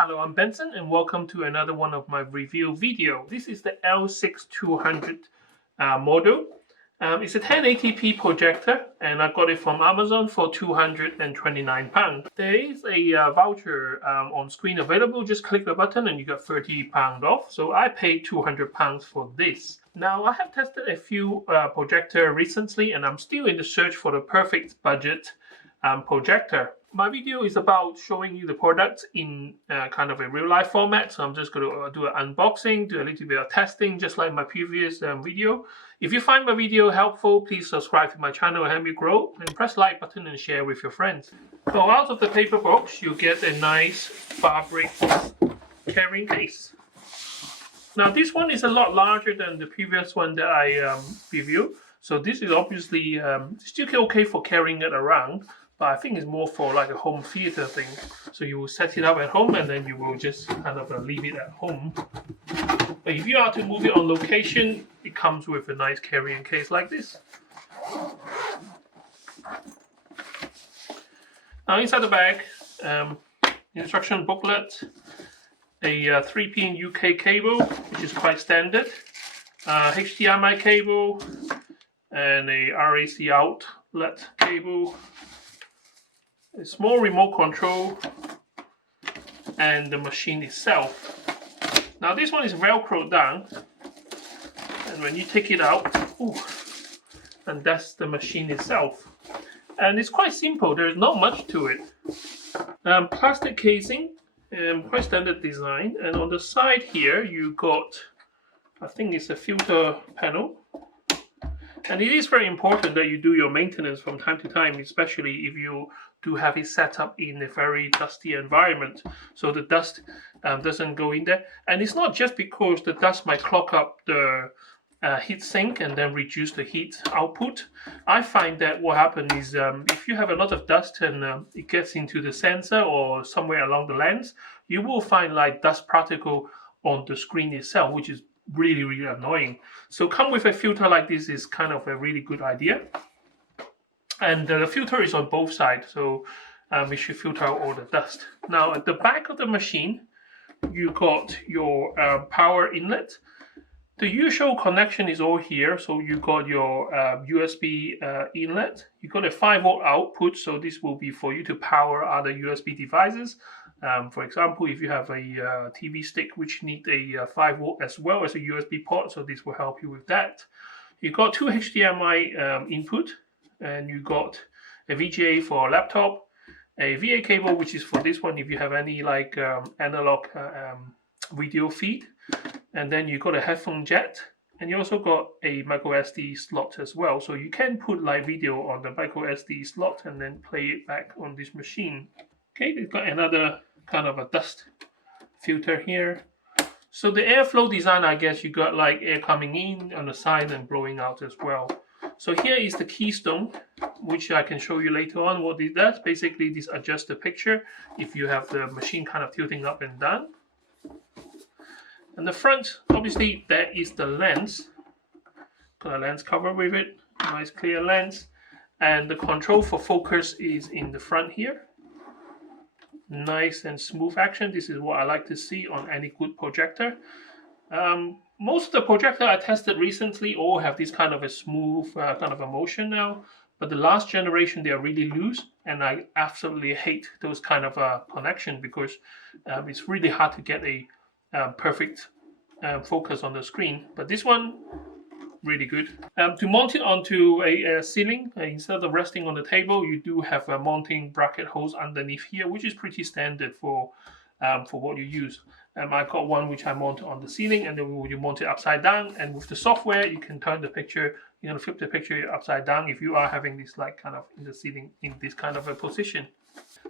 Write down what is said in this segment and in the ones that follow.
Hello, I'm Benson and welcome to another one of my review video. This is the L6200 model. It's a 1080p projector and I got it from Amazon for £229. There is a voucher on screen available. Just click the button and you got £30 off. So I paid £200 for this. Now I have tested a few projector recently and I'm still in the search for the perfect budget projector. My video is about showing you the product in kind of a real life format, so I'm just going to do an unboxing, do a little bit of testing, just like my previous video. If you find my video helpful, please subscribe to my channel and help me grow, and press the like button and share with your friends. So out of the paper box, you get a nice fabric carrying case. Now this one is a lot larger than the previous one that I reviewed, so this is obviously still okay for carrying it around. But I think it's more for like a home theater thing. So you will set it up at home and then you will just kind of leave it at home. But if you are to move it on location, it comes with a nice carrying case like this. Now inside the bag, instruction booklet, a 3-pin UK cable, which is quite standard, HDMI cable, and a RAC outlet cable, a small remote control, and the machine itself. Now this one is velcroed down, and when you take it out, and that's the machine itself. And it's quite simple, there's not much to it. Plastic casing, quite standard design, and on the side here you got, I think it's a filter panel. And it is very important that you do your maintenance from time to time, especially if you do have it set up in a very dusty environment, so the dust doesn't go in there. And it's not just because the dust might clog up the heat sink and then reduce the heat output. I find that what happens is if you have a lot of dust and it gets into the sensor or somewhere along the lens, you will find like dust particle on the screen itself, which is really annoying. So come with a filter like this is kind of a really good idea. And the filter is on both sides, so it should filter out all the dust. Now at the back of the machine, you got your power inlet. The usual connection is all here, so you got your USB inlet. You got a 5-volt output, so this will be for you to power other USB devices. For example, if you have a TV stick which need a 5-volt as well as a USB port, so this will help you with that. You got 2 HDMI input, and you got a VGA for laptop, a VA cable which is for this one if you have any like analog video feed, and then you got a headphone jack, and you also got a micro SD slot as well, so you can put live video on the micro SD slot and then play it back on this machine. Okay, they've got another kind of a dust filter here. So the airflow design, I guess you got like air coming in on the side and blowing out as well. So here is the keystone, which I can show you later on what it does. Basically, this adjusts the picture if you have the machine kind of tilting up and down. And the front, obviously, there is the lens. Got a lens cover with it, nice clear lens. And the control for focus is in the front here. Nice and smooth action. This is what I like to see on any good projector. Most of the projector I tested recently all have this kind of a smooth kind of a motion now, but the last generation they are really loose, and I absolutely hate those kind of connection because it's really hard to get a perfect focus on the screen. But this one, really good. To mount it onto a ceiling, instead of resting on the table, you do have a mounting bracket holes underneath here, which is pretty standard for what you use. I got one which I mount on the ceiling, and then you mount it upside down, and with the software you can turn the picture, flip the picture upside down if you are having this like kind of in the ceiling in this kind of a position.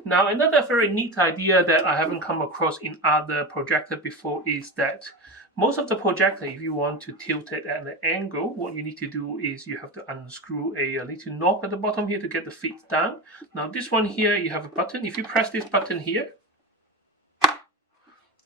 Now another very neat idea that I haven't come across in other projector before is that most of the projector, if you want to tilt it at an angle, what you need to do is you have to unscrew a little knob at the bottom here to get the feet down. Now this one here, you have a button. If you press this button here,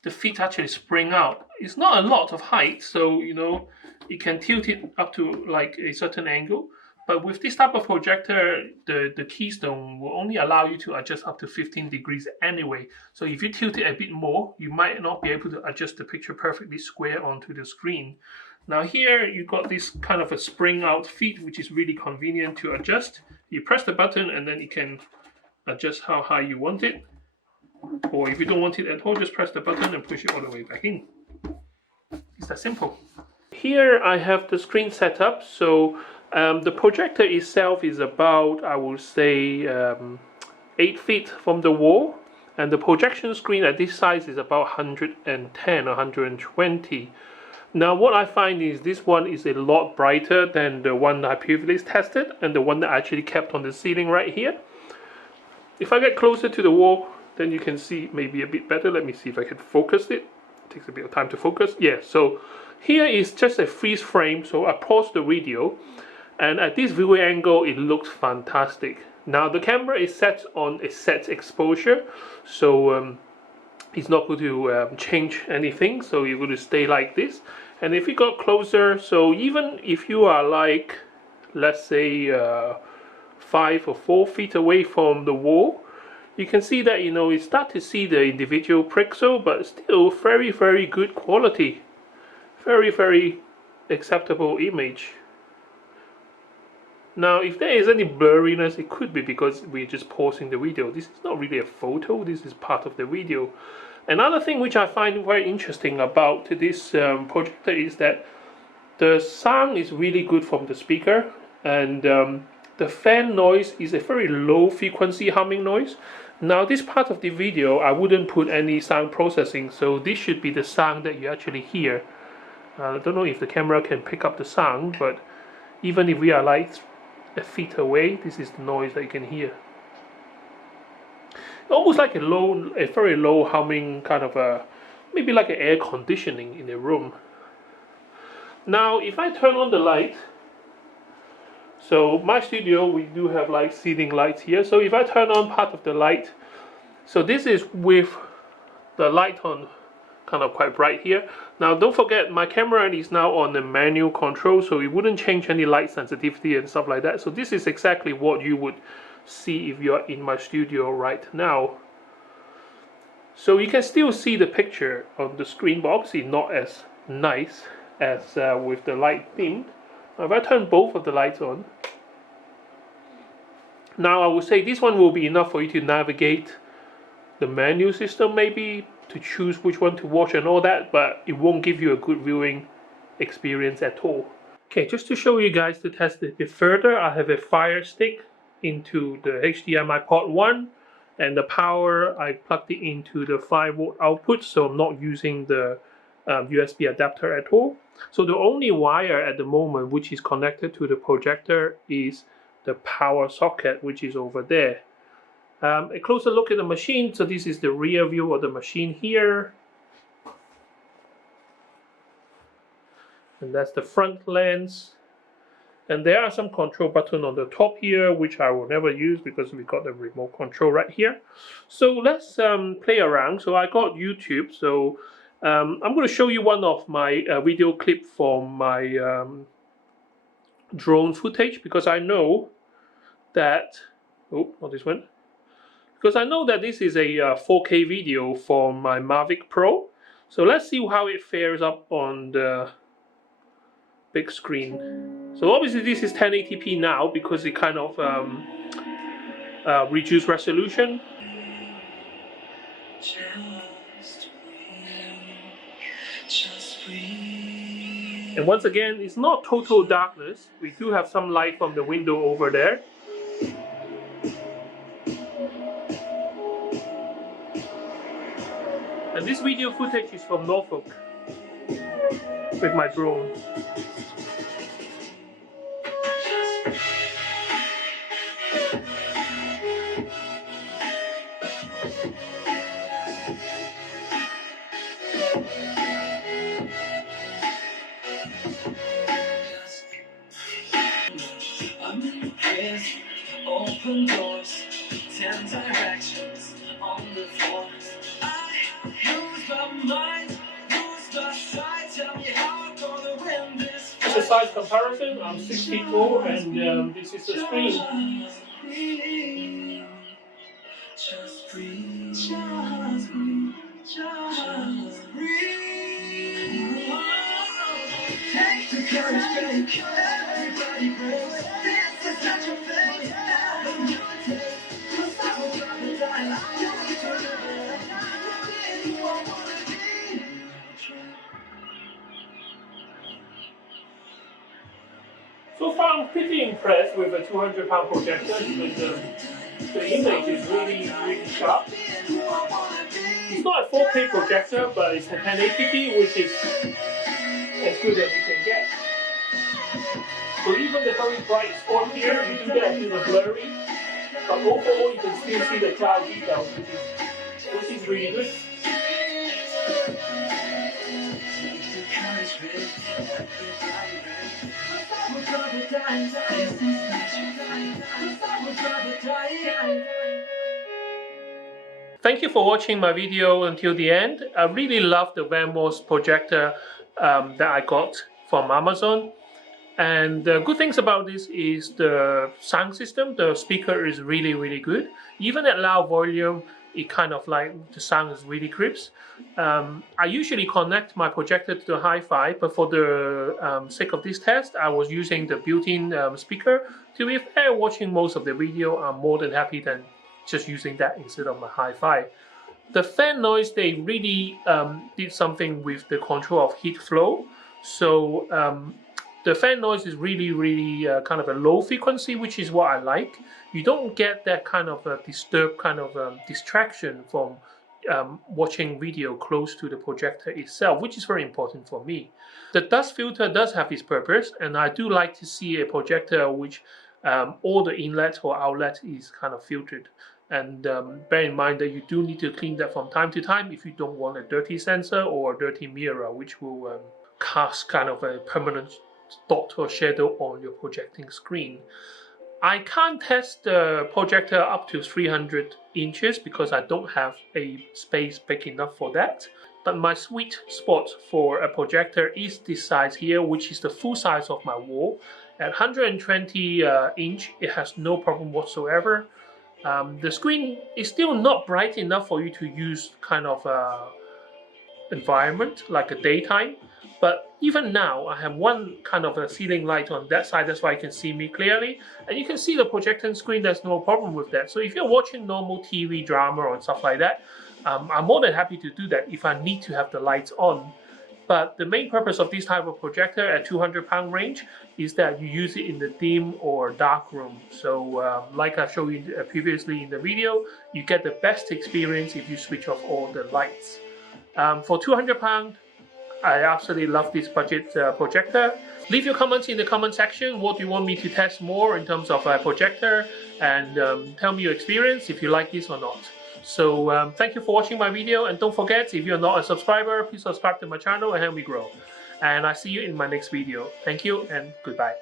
the feet actually spring out. It's not a lot of height, so it can tilt it up to like a certain angle. But with this type of projector, the keystone will only allow you to adjust up to 15 degrees anyway. So if you tilt it a bit more, you might not be able to adjust the picture perfectly square onto the screen. Now here you got this kind of a spring out feet, which is really convenient to adjust. You press the button and then you can adjust how high you want it. Or if you don't want it at all, just press the button and push it all the way back in. It's that simple. Here I have the screen set up. So the projector itself is about, I would say, 8 feet from the wall, and the projection screen at this size is about 110 or 120. Now what I find is this one is a lot brighter than the one I previously tested and the one that I actually kept on the ceiling right here. If I get closer to the wall, then you can see maybe a bit better. Let me see if I can focus it. It takes a bit of time to focus. Yeah, so here is just a freeze frame, so I pause the video. And at this viewing angle, it looks fantastic. Now the camera is set on a set exposure, so it's not going to change anything. So you're going to stay like this. And if you got closer, so even if you are like, let's say 5 or 4 feet away from the wall, you can see that, you know, you start to see the individual pixel, but still very, very good quality. Very, very acceptable image. Now, if there is any blurriness, it could be because we're just pausing the video. This is not really a photo, this is part of the video. Another thing which I find very interesting about this projector is that the sound is really good from the speaker, and the fan noise is a very low frequency humming noise. Now, this part of the video, I wouldn't put any sound processing, so this should be the sound that you actually hear. I don't know if the camera can pick up the sound, but even if we are like a feet away, this is the noise that you can hear. Almost like a very low humming kind of a, maybe like an air conditioning in a room. Now, if I turn on the light, so my studio, we do have like ceiling lights here. So if I turn on part of the light, so this is with the light on kind of quite bright here. Now don't forget, my camera is now on the manual control, so it wouldn't change any light sensitivity and stuff like that. So this is exactly what you would see if you're in my studio right now. So you can still see the picture on the screen, but obviously not as nice as with the light dimmed. Now if I turn both of the lights on, now I would say this one will be enough for you to navigate the menu system, maybe to choose which one to watch and all that, but it won't give you a good viewing experience at all. Okay, just to show you guys to test it a bit further, I have a Fire Stick into the HDMI port 1, and the power, I plugged it into the 5-volt output, so I'm not using the USB adapter at all. So the only wire at the moment which is connected to the projector is the power socket, which is over there. A closer look at the machine. So this is the rear view of the machine here, and that's the front lens. And there are some control buttons on the top here, which I will never use because we got the remote control right here. So let's play around. So I got YouTube. So I'm going to show you one of my video clip from my drone footage, because I know that, oh, not this one. Because I know that this is a 4K video from my Mavic Pro. So let's see how it fares up on the big screen. So obviously this is 1080p now because it kind of reduced resolution. And once again, it's not total darkness. We do have some light from the window over there. And this video footage is from Norfolk with my drone. Open doors, 10 directions on the floor. I lose my mind, lose my sight. Tell me how I'm gonna win this fight. size comparison, I'm 6 feet tall, and this is the screen. Just breathe, just breathe, just breathe. Take the courage, take everybody breaks. This is not your fate. You take, 'cause I will drop the die. You won't wanna be. So far, I'm pretty impressed with a 200-pound projector because the image is really sharp. It's not a 4K projector, but it's a 1080p, which is as good as you can get. So even the very bright spot here, you do get a little blurry, but overall you can still see the cloud details, which is really good. Thank you for watching my video until the end. I really love the Vamvo's projector that I got from Amazon. And the good things about this is the sound system. The speaker is really good. Even at loud volume, it kind of like the sound is really crisp. I usually connect my projector to the hi-fi, but for the sake of this test, I was using the built-in speaker. To be fair, watching most of the video, I'm more than happy than just using that instead of my hi-fi. The fan noise, they really did something with the control of heat flow. So the fan noise is really kind of a low frequency, which is what I like. You don't get that kind of disturbed kind of distraction from watching video close to the projector itself, which is very important for me. The dust filter does have its purpose, and I do like to see a projector which all the inlet or outlet is kind of filtered. And bear in mind that you do need to clean that from time to time if you don't want a dirty sensor or a dirty mirror, which will cast kind of a permanent dot or shadow on your projecting screen. I can't test the projector up to 300 inches because I don't have a space big enough for that. But my sweet spot for a projector is this size here, which is the full size of my wall. At 120 inch, it has no problem whatsoever. The screen is still not bright enough for you to use kind of environment like a daytime. But even now, I have one kind of a ceiling light on that side, that's why you can see me clearly. And you can see the projecting screen, there's no problem with that. So if you're watching normal TV drama or stuff like that, I'm more than happy to do that if I need to have the lights on. But the main purpose of this type of projector at 200-pound range is that you use it in the dim or dark room. So like I showed you previously in the video, you get the best experience if you switch off all the lights. For 200 pounds, I absolutely love this budget projector. Leave your comments in the comment section. What do you want me to test more in terms of a projector? And tell me your experience if you like this or not. So thank you for watching my video, and don't forget, if you're not a subscriber, please subscribe to my channel and help me grow. And I see you in my next video. Thank you and goodbye.